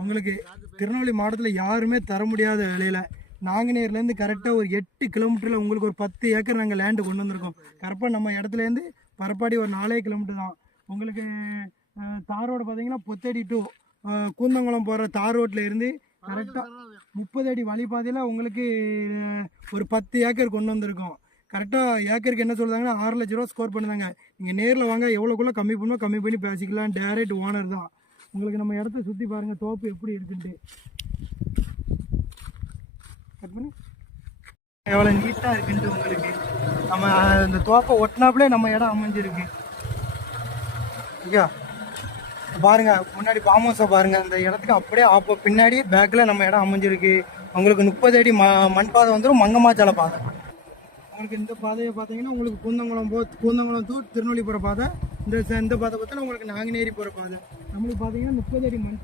உங்களுக்கு திருநெல்வேலி மாவட்டத்தில் யாருமே தர முடியாத விலையில நாங்குநேர்லேருந்து கரெக்டாக ஒரு 8 கிலோமீட்டரில் உங்களுக்கு ஒரு 10 ஏக்கர் நாங்கள் லேண்டு கொண்டு வந்திருக்கோம். கரெக்டாக நம்ம இடத்துலேருந்து பரப்பாடி ஒரு 4 கிலோமீட்டர் தான். உங்களுக்கு தார் ரோடு பார்த்தீங்கன்னா பொத்தடி டு கூந்தங்குளம் போகிற தார் ரோட்டில் இருந்து கரெக்டாக 30 அடி வழிபாதையில் உங்களுக்கு ஒரு 10 ஏக்கர் கொண்டு வந்திருக்கோம். கரெக்டாக ஏக்கருக்கு என்ன சொல்கிறாங்கன்னா 6 லட்ச ரூபா ஸ்கோர் பண்ணுதாங்க. நீங்கள் நேரில் வாங்க, எவ்வளோக்குள்ளே கம்மி பண்ணுவோம் கம்மி பண்ணி பேசிக்கலாம். டேரெக்ட் ஓனர் தான். உங்களுக்கு நம்ம இடத்த சுற்றி பாருங்கள், தோப்பு எப்படி இருக்குன்ட்டு. கட் பண்ணி எவ்வளோ நீட்டாக இருக்குன்ட்டு உங்களுக்கு நம்ம இந்த தோப்பை ஒட்டினாப்புலே நம்ம இடம் அமைஞ்சிருக்கு. ஐயா பாருங்கள், முன்னாடி ஃபார்ம் ஹவுஸை பாருங்கள். அந்த இடத்துக்கு அப்படியே பின்னாடி பேக்கில் நம்ம இடம் அமைஞ்சிருக்கு. உங்களுக்கு 30 அடி மண் பாதை வந்துடும், மங்கம்மாச்சாலை பாதை. உங்களுக்கு இந்த பாதையை பார்த்தீங்கன்னா உங்களுக்கு கூந்தங்குளம் டு திருநெல்வேலி போகிற பாதை. இந்த பாதை பார்த்தா உங்களுக்கு நாங்குநேரி போகிற பாதை. நம்மளுக்கு பார்த்தீங்கன்னா 30 அடி மண் பாதை.